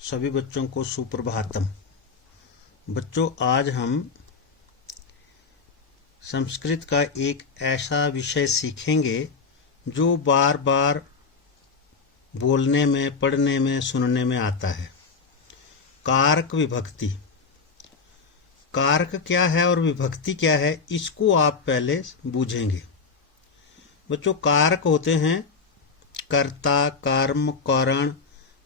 सभी बच्चों को सुप्रभातम। बच्चों, आज हम संस्कृत का एक ऐसा विषय सीखेंगे जो बार बार बोलने में, पढ़ने में, सुनने में आता है। कारक विभक्ति। कारक क्या है और विभक्ति क्या है, इसको आप पहले बूझेंगे। बच्चों, कारक होते हैं कर्ता, कर्म, कारण,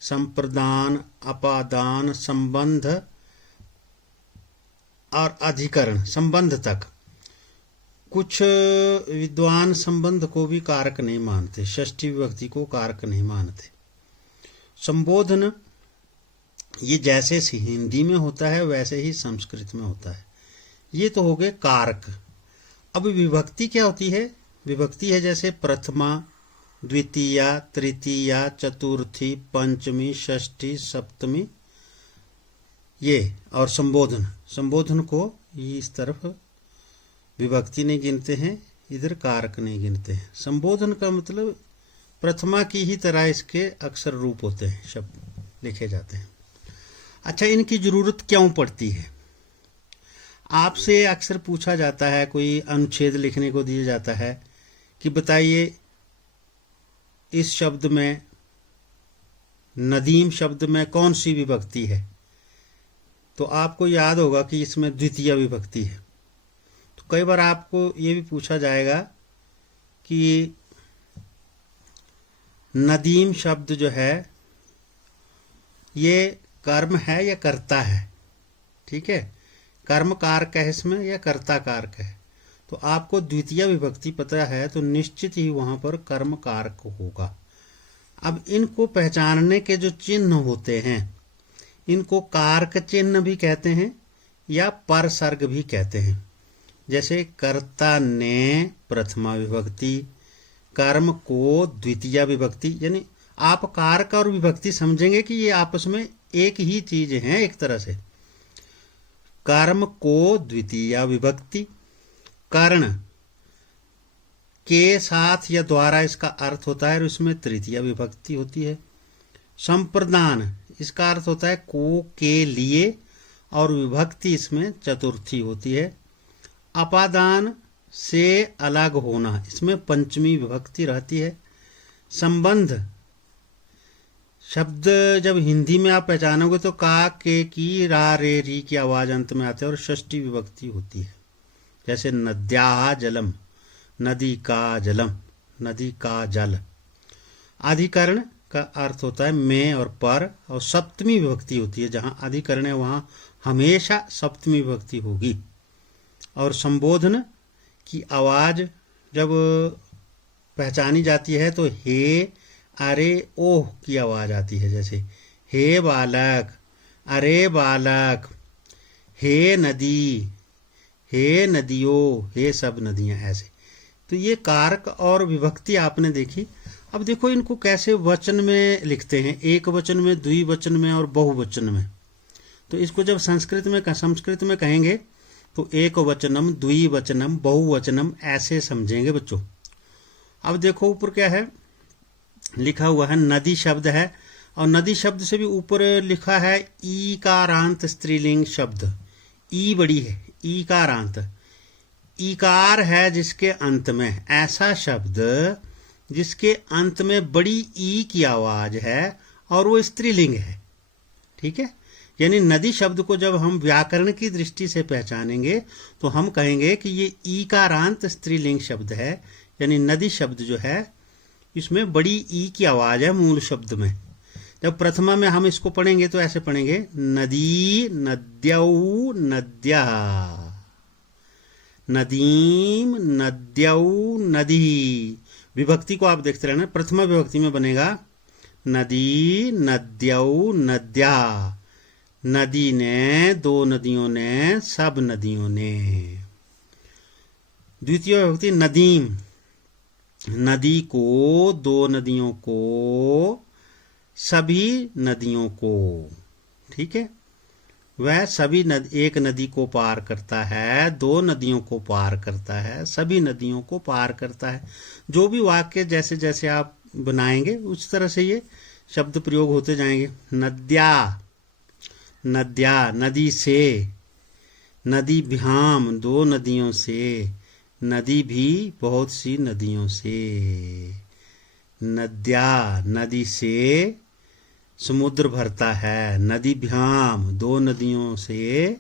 संप्रदान, अपादान, संबंध और अधिकरण, संबंध तक। कुछ विद्वान संबंध को भी कारक नहीं मानते, षष्ठी विभक्ति को कारक नहीं मानते। संबोधन ये जैसे हिंदी में होता है वैसे ही संस्कृत में होता है। ये तो हो गए कारक। अब विभक्ति क्या होती है? विभक्ति है जैसे प्रथमा, द्वितीया, तृतीया, चतुर्थी, पंचमी, षष्ठी, सप्तमी, ये। और संबोधन, संबोधन को इस तरफ विभक्ति नहीं गिनते हैं, इधर कारक नहीं गिनते हैं। संबोधन का मतलब प्रथमा की ही तरह इसके अक्षर रूप होते हैं, शब्द लिखे जाते हैं। अच्छा, इनकी जरूरत क्यों पड़ती है? आपसे अक्सर पूछा जाता है, कोई अनुच्छेद लिखने को दिया जाता है कि बताइए इस शब्द में, नदीम शब्द में कौन सी विभक्ति है? तो आपको याद होगा कि इसमें द्वितीय विभक्ति है। तो कई बार आपको ये भी पूछा जाएगा कि नदीम शब्द जो है ये कर्म है या कर्ता है? ठीक है, कर्म कारक है इसमें या कर्ता कारक है? तो आपको द्वितीय विभक्ति पता है तो निश्चित ही वहां पर कर्म कारक होगा। अब इनको पहचानने के जो चिन्ह होते हैं, इनको कारक चिन्ह भी कहते हैं या परसर्ग भी कहते हैं। जैसे कर्ता ने प्रथमा विभक्ति, कर्म को द्वितीय विभक्ति। यानी आप कारक और विभक्ति समझेंगे कि ये आपस में एक ही चीज है एक तरह से। कर्म को द्वितीय विभक्ति, कर्ण के साथ या द्वारा इसका अर्थ होता है और इसमें तृतीय विभक्ति होती है। संप्रदान, इसका अर्थ होता है को, के लिए, और विभक्ति इसमें चतुर्थी होती है। अपादान से अलग होना, इसमें पंचमी विभक्ति रहती है। संबंध शब्द जब हिंदी में आप पहचानोगे तो का, के, की, रा, रे, री की आवाज अंत में आते हैं और षष्ठी विभक्ति होती है। जैसे नद्याः जलम, नदी का जलम, नदी का जल। अधिकरण का अर्थ होता है में और पर, और सप्तमी विभक्ति होती है। जहां अधिकरण है वहां हमेशा सप्तमी विभक्ति होगी। और संबोधन की आवाज जब पहचानी जाती है तो हे, अरे, ओह की आवाज आती है। जैसे हे बालक, अरे बालक, हे नदी, हे नदियों, हे सब नदियां, ऐसे। तो ये कारक और विभक्ति आपने देखी। अब देखो इनको कैसे वचन में लिखते हैं, एक वचन में, द्विवचन में और बहुवचन में। तो इसको जब संस्कृत में कहेंगे तो एक वचनम, द्विवचनम, बहुवचनम ऐसे समझेंगे बच्चों। अब देखो ऊपर क्या है लिखा हुआ है, नदी शब्द है, और नदी शब्द से भी ऊपर लिखा है ईकारांत स्त्रीलिंग शब्द। ई बड़ी है, ईकारांत, ईकार है जिसके अंत में, ऐसा शब्द जिसके अंत में बड़ी ई की आवाज है और वो स्त्रीलिंग है। ठीक है, यानी नदी शब्द को जब हम व्याकरण की दृष्टि से पहचानेंगे तो हम कहेंगे कि ये ईकारांत स्त्रीलिंग शब्द है। यानी नदी शब्द जो है इसमें बड़ी ई की आवाज है मूल शब्द में। जब प्रथमा में हम इसको पढ़ेंगे तो ऐसे पढ़ेंगे, नदी, नद्यौ, नद्या, नदीम, नद्यौ, नदी। विभक्ति को आप देखते रहना, प्रथमा विभक्ति में बनेगा नदी, नद्यौ, नद्या, नदी ने, दो नदियों ने, सब नदियों ने। द्वितीय विभक्ति नदीम, नदी को, दो नदियों को, सभी नदियों को। ठीक है, वह सभी एक नदी को पार करता है, दो नदियों को पार करता है, सभी नदियों को पार करता है। जो भी वाक्य जैसे जैसे आप बनाएंगे उस तरह से ये शब्द प्रयोग होते जाएंगे। नद्या, नद्या नदी से, नदीभ्याम दो नदियों से, नदी भी बहुत सी नदियों से। नद्या नदी से समुद्र भरता है, नदीभ्याम दो नदियों से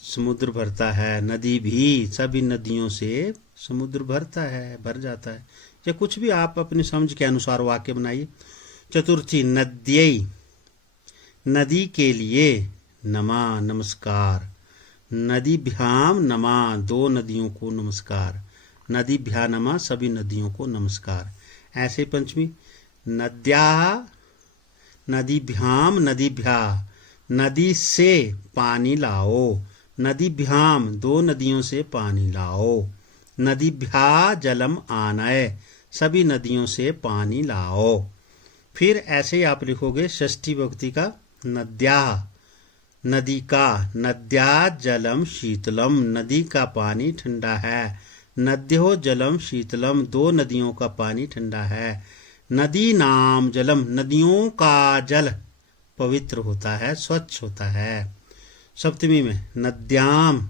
समुद्र भरता है, नदी भी सभी नदियों से समुद्र भरता है, भर जाता है। या कुछ भी आप अपनी समझ के अनुसार वाक्य बनाइए। चतुर्थी नद्यै नदी के लिए, नमा नमस्कार, नदीभ्याम नमा दो नदियों को नमस्कार, नदीभ्या नमा सभी नदियों को नमस्कार। ऐसे पंचमी नद्या नदीभ्याम नदीभ्या नदी से पानी लाओ, नदीभ्याम दो नदियों से पानी लाओ, नदीभ्या जलम आनय सभी नदियों से पानी लाओ। फिर ऐसे ही आप लिखोगे षष्ठी विभक्ति का नद्या नदी का, नद्या जलम शीतलम नदी का पानी ठंडा है, नद्यो जलम शीतलम दो नदियों का पानी ठंडा है, नदी नाम जलम नदियों का जल पवित्र होता है, स्वच्छ होता है। सप्तमी में नद्याम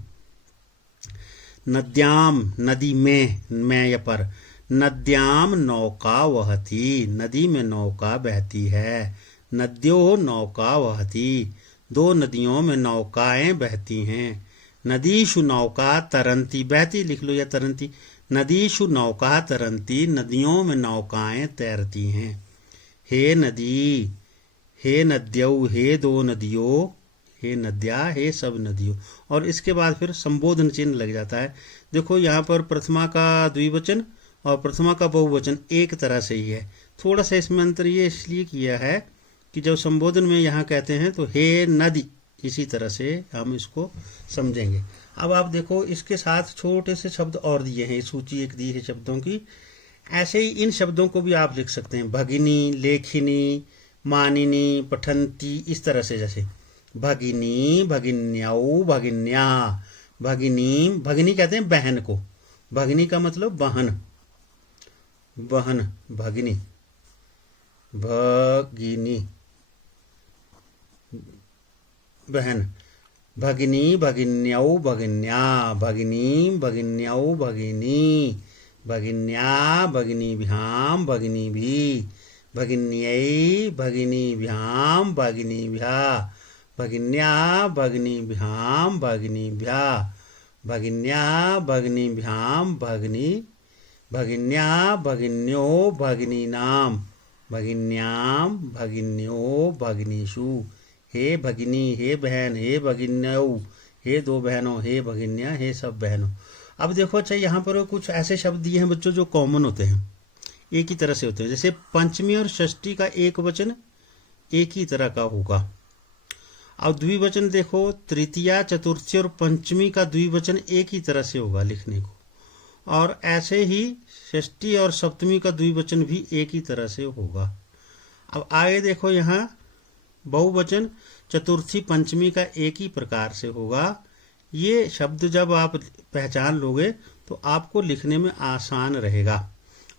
नद्याम नदी में या पर, नद्याम नौका वहती नदी में नौका बहती है, नद्यो नौका वहती दो नदियों में नौकाएं बहती हैं, नदीषु नौका तरंती बहती लिख लो या तरंती, नदीषु नौका तरंती नदियों में नौकाएं तैरती हैं। हे नदी, हे नद्यौ हे दो नदियों, हे नद्या हे सब नदियों। और इसके बाद फिर संबोधन चिन्ह लग जाता है। देखो यहाँ पर प्रथमा का द्विवचन और प्रथमा का बहुवचन एक तरह से ही है। थोड़ा सा इसमें अंतर ये इसलिए किया है कि जब संबोधन में यहाँ कहते हैं तो हे नदी, इसी तरह से हम इसको समझेंगे। अब आप देखो इसके साथ छोटे से शब्द और दिए हैं, सूची एक दी है शब्दों की। ऐसे ही इन शब्दों को भी आप लिख सकते हैं, भगिनी, लेखिनी, मानिनी, पठंती, इस तरह से। जैसे भगिनी, भगिन्यौ, भगिन्या, भगिनी, भगिनी कहते हैं बहन को, भगिनी का मतलब बहन, बहन भगिनी, भगिनी बहन, भगिनी, भगिन्यौ, भगिन्या, भगिनी, भगिन्यौ, भगिनी, भगिन्या, भगिनीभ्याम, भगिनीभी, भगिन्यै, भगिनीभ्याम, भगिनीभ्या, भगिन्या, भगिनीभ्याम, भगिनीभ्या, भगिन्या, भगिनीभ्याम, भगिनी, भगिन्या, भगिन्यो, भगिनीनाम, भगिन्याम, भगिन्यो, भगिनीषु। हे भगिनी, हे बहन, हे भगिन्यौ, हे दो बहनों, हे भगिन्या, हे सब बहनों। अब देखो अच्छा यहाँ पर कुछ ऐसे शब्द दिए हैं बच्चों जो कॉमन होते हैं, एक ही तरह से होते हैं। जैसे पंचमी और षष्ठी का एक वचन एक ही तरह का होगा। अब द्विवचन देखो, तृतीया, चतुर्थी और पंचमी का द्विवचन एक ही तरह से होगा लिखने को। और ऐसे ही षष्ठी और सप्तमी का द्विवचन भी एक ही तरह से होगा। अब आगे देखो यहाँ बहुवचन चतुर्थी पंचमी का एक ही प्रकार से होगा। ये शब्द जब आप पहचान लोगे तो आपको लिखने में आसान रहेगा।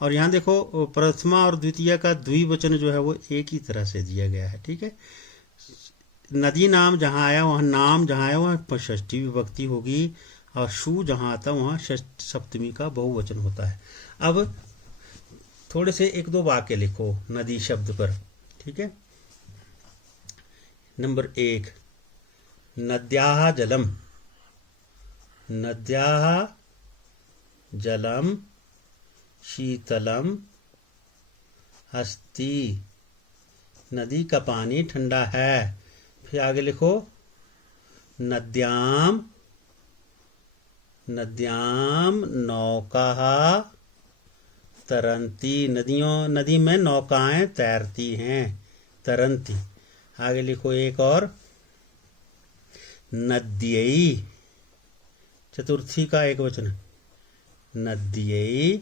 और यहाँ देखो प्रथमा और द्वितीय का द्विवचन जो है वो एक ही तरह से दिया गया है, ठीक है। नदी नाम जहाँ आया वहाँ, नाम जहाँ आया वहाँ षष्ठी विभक्ति होगी, और शु जहाँ आता वहाँ सप्तमी का बहुवचन होता है। अब थोड़े से एक दो वाक्य लिखो नदी शब्द पर, ठीक है। नंबर 1, नद्याः जलम, नद्याः जलम शीतलम अस्ति, नदी का पानी ठंडा है। फिर आगे लिखो नद्याम, नद्याम नौकाः तरंती, नदी में नौकाएं तैरती हैं, तरंती। आगे लिखो एक और, नद्यै, चतुर्थी का एक वचन, नद्यै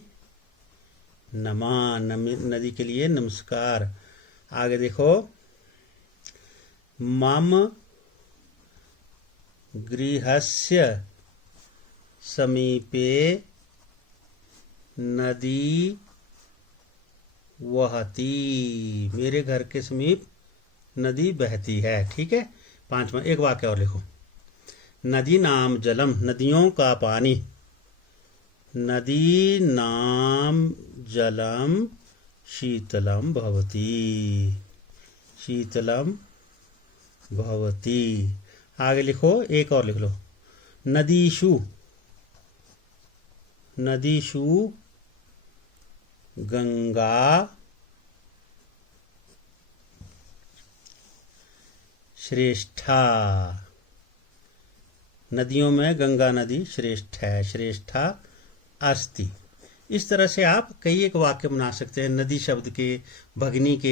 नमः, नदी के लिए नमस्कार। आगे देखो मम गृहस्य समीपे नदी वहती, मेरे घर के समीप नदी बहती है। ठीक है। 5वां एक वाक्य और लिखो। नदी नाम जलम, नदियों का पानी। नदी नाम जलम शीतलम भवती, शीतलम भवती। आगे लिखो, एक और लिख लो। नदीषु, नदीषु गंगा श्रेष्ठा, नदियों में गंगा नदी श्रेष्ठ है, श्रेष्ठा अस्ति। इस तरह से आप कई एक वाक्य बना सकते हैं नदी शब्द के, भगनी के।